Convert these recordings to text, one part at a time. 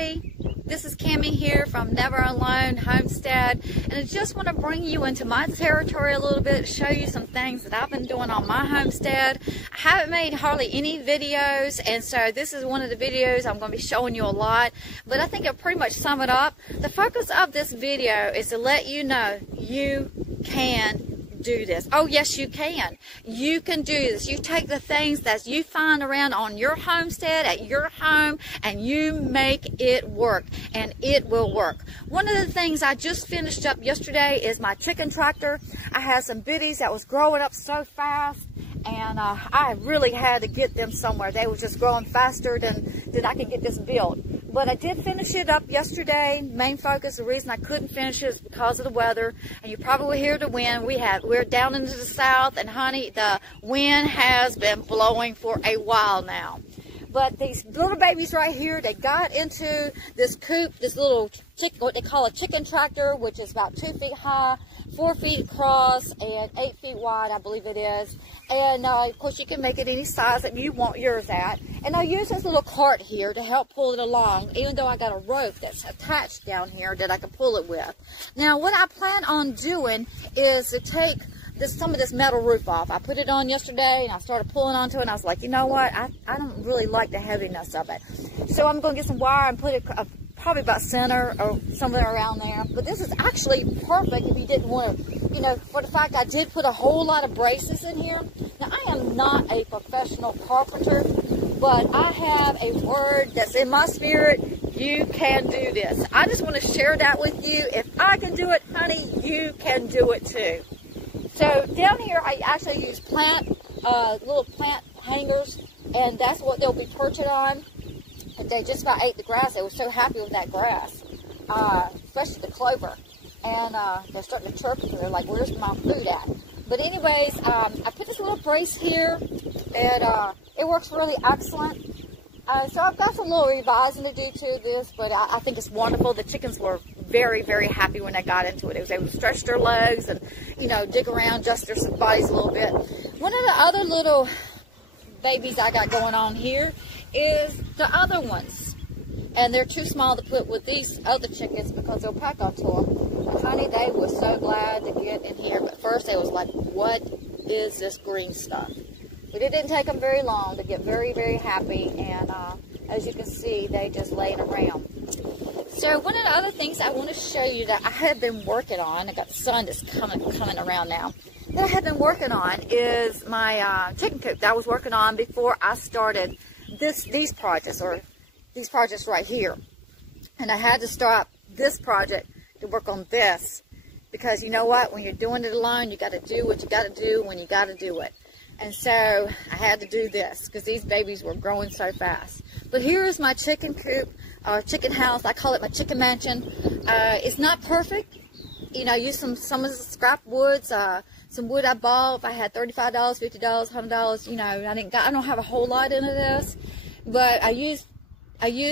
everybody. This is Cammie here from Never Alone Homestead, and I just want to bring you into my territory a little bit, show you some things that I've been doing on my homestead. I haven't made hardly any videos, and so this is one of the videos I'm going to be showing you a lot, but I think I'll pretty much sum it up. The focus of this video is to let you know you can do this. Oh yes, you can. You can do this. You take the things that you find around on your homestead, at your home, and you make it work, and it will work. One of the things I just finished up yesterday is my chicken tractor. I had some biddies that was growing up so fast, and I really had to get them somewhere. They were just growing faster than I could get this built. But I did finish it up yesterday. Main focus, the reason I couldn't finish it is because of the weather. And you probably hear the wind. We're down into the south, and honey, the wind has been blowing for a while now. But these little babies right here, they got into this coop, this little what they call a chicken tractor, which is about 2 feet high, 4 feet across, and 8 feet wide, I believe it is. And of course, you can make it any size that you want yours at. And I use this little cart here to help pull it along, even though I got a rope that's attached down here that I can pull it with. Now, what I plan on doing is to take some of this metal roof off. I put it on yesterday, and I started pulling onto it, and I was like, you know what? I don't really like the heaviness of it. So I'm going to get some wire and put it probably about center or somewhere around there. But this is actually perfect if you didn't want to, you know, for the fact I did put a whole lot of braces in here. Now, I am not a professional carpenter, but I have a word that's in my spirit. You can do this. I just want to share that with you. If I can do it, honey, you can do it too. So down here, I actually use little plant hangers, and that's what they'll be perching on. And they just about ate the grass. They were so happy with that grass, especially the clover. And they're starting to chirp, and they're like, where's my food at? But anyways, I put this little brace here, and it works really excellent. So I've got some little revising to do to this, but I think it's wonderful. The chickens were very, very happy when they got into it. They was able to stretch their legs and, you know, dig around, adjust their bodies a little bit. One of the other little babies I got going on here is the other ones. And they're too small to put with these other chickens because they'll pack onto them. And honey, they were so glad to get in here. But first they was like, what is this green stuff? But it didn't take them very long to get very, very happy. And as you can see, they just laying around. So one of the other things I want to show you that I have been working on, I got the sun that's coming around now, that I have been working on is my chicken coop that I was working on before I started these projects right here. And I had to stop this project to work on this because you know what, when you're doing it alone, you got to do what you got to do when you got to do it. And so I had to do this because these babies were growing so fast. But here is my chicken coop, chicken house. I call it my chicken mansion. It's not perfect. You know, I used some of the scrap woods, some wood I bought. If I had $35, $50, $100, you know, I don't have a whole lot into this, but I used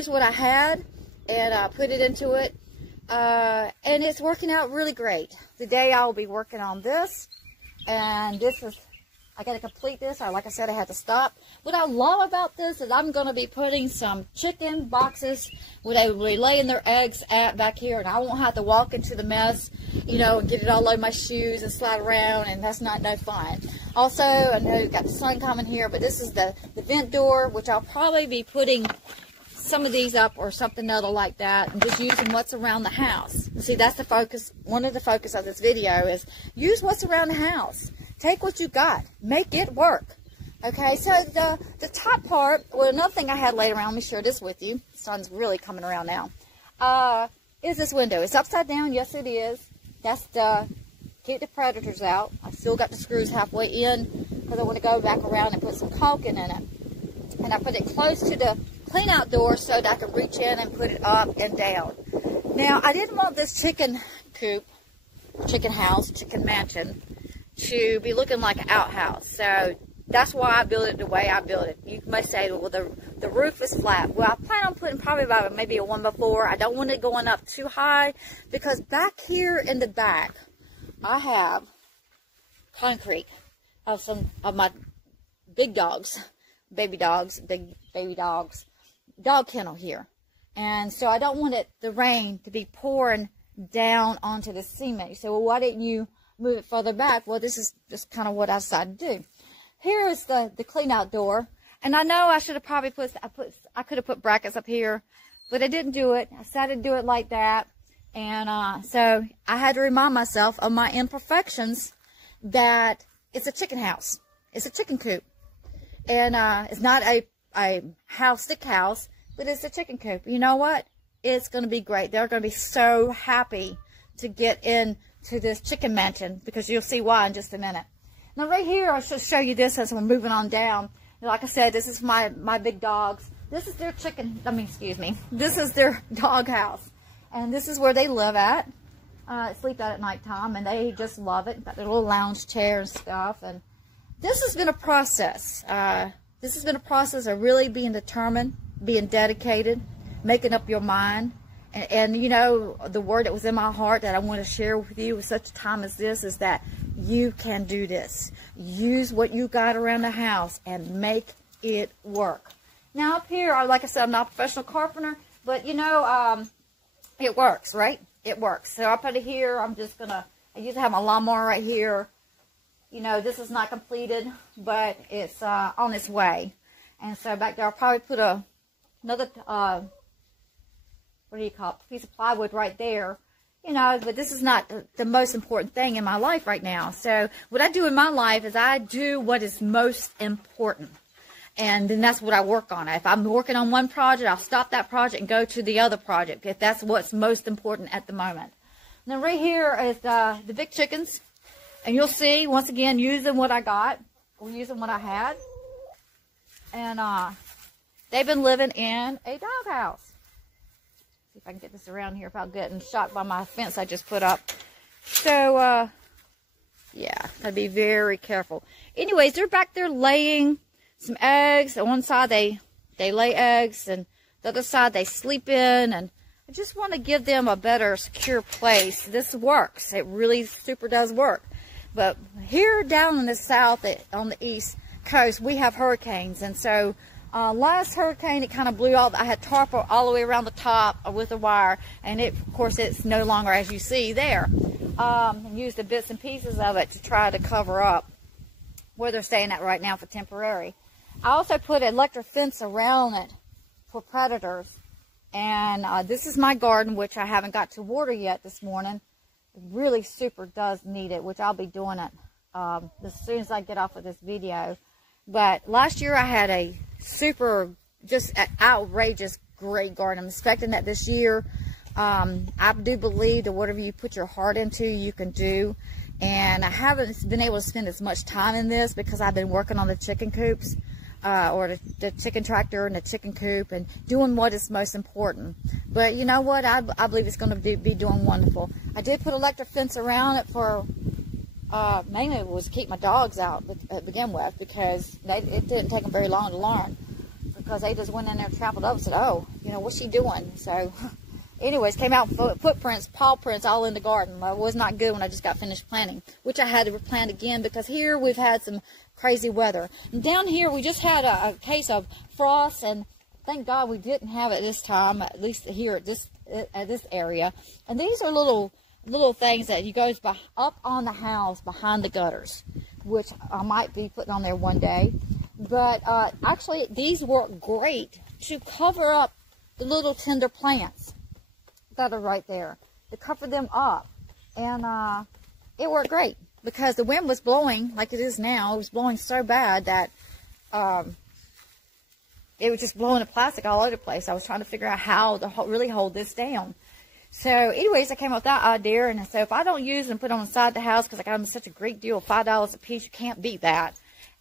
what I had and put it into it, and it's working out really great. Today I will be working on this, and this is. I got to complete this, or like I said, I had to stop. What I love about this is I'm going to be putting some chicken boxes where they will be laying their eggs at back here, and I won't have to walk into the mess, you know, and get it all over my shoes and slide around, and that's no fun. Also, I know you've got the sun coming here, but this is the vent door, which I'll probably be putting some of these up or something other like that, and just using what's around the house. See, that's the focus. One of the focus of this video is use what's around the house. Take what you got. Make it work. Okay, so the top part, well, another thing I had laid around, let me share this with you. The sun's really coming around now. Is this window. It's upside down. Yes, it is. That's to keep the predators out. I still got the screws halfway in because I want to go back around and put some caulking in it. And I put it close to the clean out door so that I can reach in and put it up and down. Now, I didn't want this chicken coop, chicken house, chicken mansion to be looking like an outhouse. So that's why I built it the way I built it. You may say, well, the roof is flat. Well, I plan on putting probably about maybe a 1x4. I don't want it going up too high because back here in the back, I have concrete of some of my big dogs, big baby dogs, dog kennel here. And so I don't want the rain to be pouring down onto the cement. So, well, why didn't you move it further back? Well, this is just kind of what I decided to do. Here is the clean out door. And I know I should have probably I could have put brackets up here, but I didn't do it. I decided to do it like that. And so I had to remind myself of my imperfections, that it's a chicken house. It's a chicken coop. And it's not a house, stick house, but it's a chicken coop. You know what? It's going to be great. They're going to be so happy to get into this chicken mansion, because you'll see why in just a minute. Now right here, I'll just show you this as we're moving on down. Like I said, this is my big dogs. This is their this is their dog house. And this is where they live at, sleep at nighttime, and they just love it. Got their little lounge chair and stuff. And this has been a process. This has been a process of really being determined, being dedicated, making up your mind. And you know, the word that was in my heart that I want to share with you at such a time as this is that you can do this. Use what you got around the house and make it work. Now up here, like I said, I'm not a professional carpenter, but you know, it works, right? It works. So I put it here. I used to have my lawnmower right here. You know, this is not completed, but it's on its way. And so back there, I'll probably put another, what do you call it, piece of plywood right there. You know, but this is not the most important thing in my life right now. So what I do in my life is I do what is most important. And then that's what I work on. If I'm working on one project, I'll stop that project and go to the other project, if that's what's most important at the moment. And then right here is the big chickens. And you'll see, once again, using what I got, or using what I had. And they've been living in a doghouse. See if I can get this around here without getting shot by my fence I just put up. So, yeah, gotta be very careful. Anyways, they're back there laying some eggs. On one side they lay eggs, and the other side they sleep in. And I just want to give them a better, secure place. This works. It really super does work. But here down in the south, on the east coast, we have hurricanes. And so last hurricane, it kind of blew off. I had tarp all the way around the top with a wire. And of course, it's no longer, as you see there. And used the bits and pieces of it to try to cover up where they're staying at right now for temporary. I also put an electric fence around it for predators. And this is my garden, which I haven't got to water yet this morning. It really super does need it, which I'll be doing it as soon as I get off of this video. But last year I had a super, just outrageous great garden. I'm expecting that this year. I do believe that whatever you put your heart into, you can do. And I haven't been able to spend as much time in this because I've been working on the chicken coops. Or the chicken tractor and the chicken coop, and doing what is most important. But you know what? I believe it's going to be doing wonderful. I did put electric fence around it for, mainly it was to keep my dogs out to begin with, because it didn't take them very long to learn, because they just went in there and trampled up and said, oh, you know, what's she doing? So anyways, came out footprints, paw prints all in the garden. Well, it was not good when I just got finished planting, which I had to replant again because here we've had some crazy weather. And down here we just had a case of frost, and thank God we didn't have it this time, at least here at this area. And these are little things that you go up on the house behind the gutters, which I might be putting on there one day. But actually these work great to cover up the little tender plants that are right there, to cover them up. And it worked great because the wind was blowing like it is now. It was blowing so bad that it was just blowing the plastic all over the place. I was trying to figure out how to really hold this down. So anyways, I came up with that idea. And so if I don't use them, put them inside the house, because I got them such a great deal, $5 a piece, you can't beat that.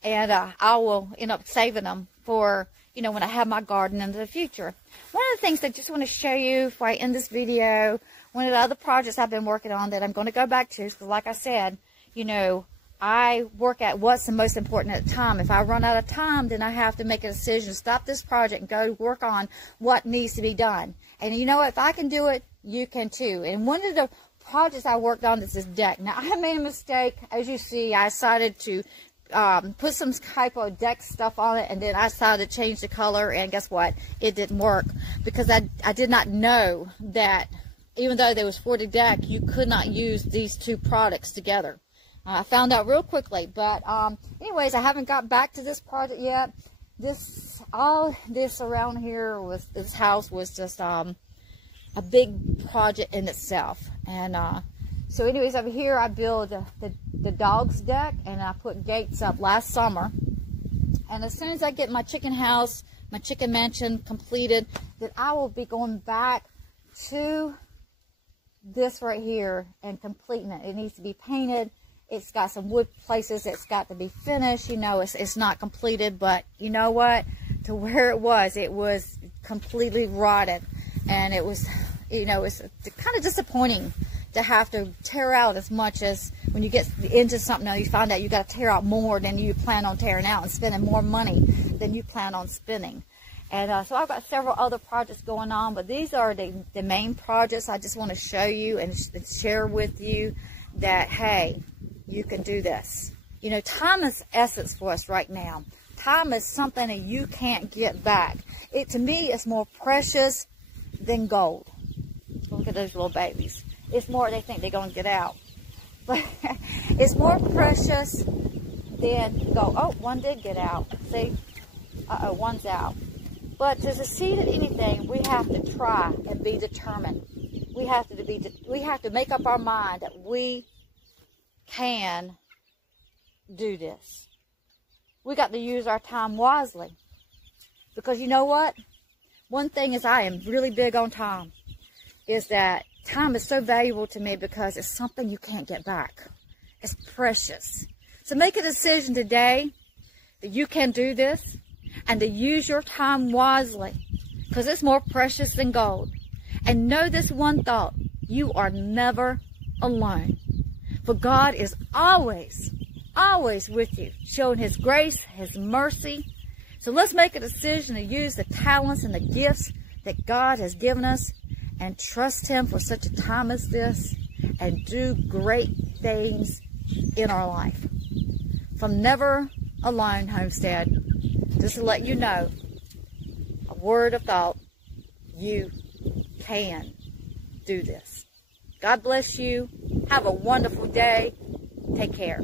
And I will end up saving them for, you know, when I have my garden in the future. One of the things I just want to show you before I end this video, one of the other projects I've been working on that I'm going to go back to, because like I said, you know, I work at what's the most important at the time. If I run out of time, then I have to make a decision to stop this project and go work on what needs to be done. And you know what? If I can do it, you can too. And one of the projects I worked on is this deck. Now, I made a mistake. As you see, I decided to put some type of deck stuff on it, and then I decided to change the color, and guess what? It didn't work because I did not know that even though there was for the deck, you could not use these two products together. I found out real quickly, but anyways, I haven't got back to this project yet. All this around here this house was just a big project in itself. And so anyways, over here I built the dog's deck, and I put gates up last summer. And as soon as I get my chicken house, my chicken mansion completed, then I will be going back to this right here and completing it. It needs to be painted. It's got some wood places it's got to be finished. You know, it's not completed, but you know what? To where it was completely rotted. And it was, you know, it's kind of disappointing to have to tear out as much as when you get into something now, you find out you got to tear out more than you plan on tearing out, and spending more money than you plan on spending. And so I've got several other projects going on, but these are the main projects. I just want to show you and share with you that, hey, you can do this. You know, time is essence for us right now. Time is something that you can't get back. It, to me, is more precious than gold. Look at those little babies. It's more, they think they're going to get out. But it's more precious than gold. Oh, one did get out. See? Uh-oh, one's out. But to succeed at anything, we have to try and be determined. We have to make up our mind that we can do this. We got to use our time wisely. Because you know what? One thing is, I am really big on time. Is that time is so valuable to me because it's something you can't get back. It's precious. So make a decision today that you can do this and to use your time wisely, because it's more precious than gold. And know this one thought: you are never alone. For God is always, always with you, showing His grace, His mercy. So let's make a decision to use the talents and the gifts that God has given us and trust Him for such a time as this, and do great things in our life. From Never Alone Homestead, just to let you know, a word of thought: you can do this. God bless you. Have a wonderful day. Take care.